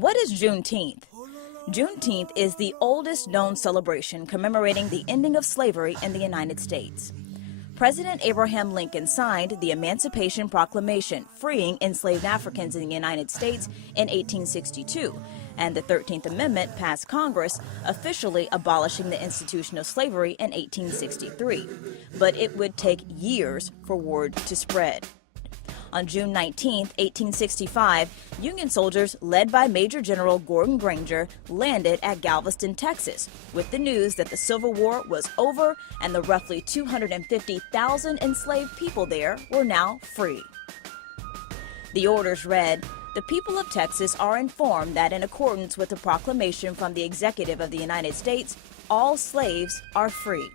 What is Juneteenth? Juneteenth is the oldest known celebration commemorating the ending of slavery in the United States. President Abraham Lincoln signed the Emancipation Proclamation, freeing enslaved Africans in the United States in 1862, and the 13th Amendment passed Congress, officially abolishing the institution of slavery in 1863. But it would take years for word to spread. On June 19, 1865, Union soldiers led by Major General Gordon Granger landed at Galveston, Texas, with the news that the Civil War was over and the roughly 250,000 enslaved people there were now free. The orders read, "The people of Texas are informed that in accordance with the proclamation from the Executive of the United States, all slaves are free.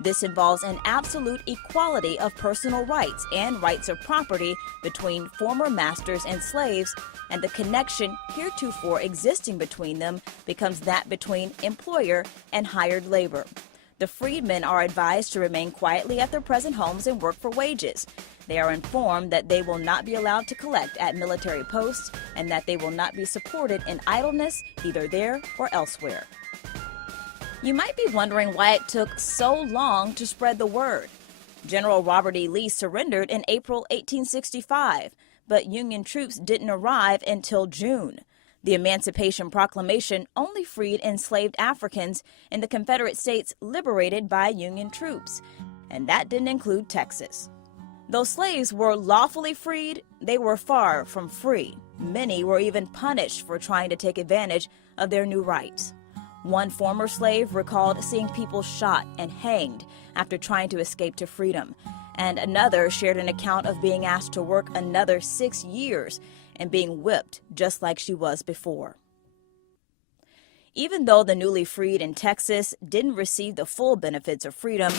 This involves an absolute equality of personal rights and rights of property between former masters and slaves, and the connection heretofore existing between them becomes that between employer and hired labor. The freedmen are advised to remain quietly at their present homes and work for wages. They are informed that they will not be allowed to collect at military posts and that they will not be supported in idleness either there or elsewhere." You might be wondering why it took so long to spread the word. General Robert E. Lee surrendered in April 1865, but Union troops didn't arrive until June. The Emancipation Proclamation only freed enslaved Africans in the Confederate States liberated by Union troops, and that didn't include Texas. Though slaves were lawfully freed, they were far from free. Many were even punished for trying to take advantage of their new rights. One former slave recalled seeing people shot and hanged after trying to escape to freedom, and another shared an account of being asked to work another 6 years and being whipped just like she was before. Even though the newly freed in Texas didn't receive the full benefits of freedom,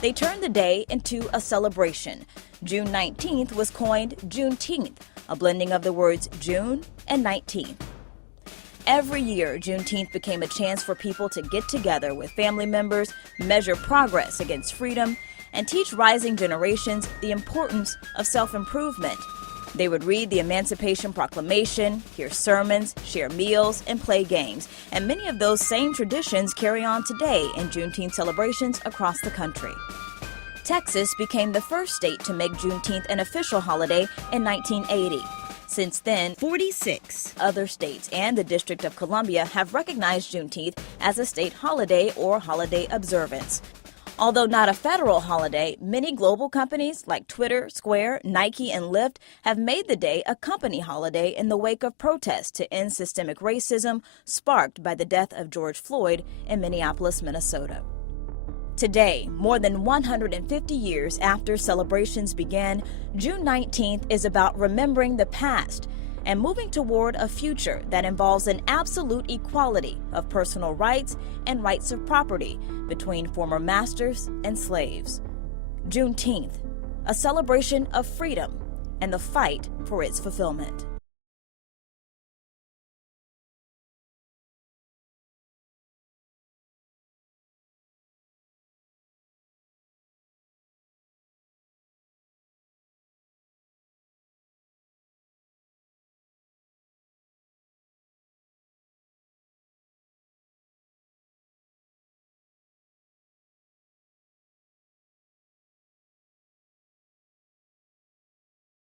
they turned the day into a celebration. June 19th was coined Juneteenth, a blending of the words June and 19th. Every year, Juneteenth became a chance for people to get together with family members, measure progress against freedom, and teach rising generations the importance of self-improvement. They would read the Emancipation Proclamation, hear sermons, share meals, and play games. And many of those same traditions carry on today in Juneteenth celebrations across the country. Texas became the first state to make Juneteenth an official holiday in 1980. Since then, 46 other states and the District of Columbia have recognized Juneteenth as a state holiday or holiday observance. Although not a federal holiday, many global companies like Twitter, Square, Nike, and Lyft have made the day a company holiday in the wake of protests to end systemic racism sparked by the death of George Floyd in Minneapolis, Minnesota. Today, more than 150 years after celebrations began, June 19th is about remembering the past and moving toward a future that involves an absolute equality of personal rights and rights of property between former masters and slaves. Juneteenth, a celebration of freedom and the fight for its fulfillment.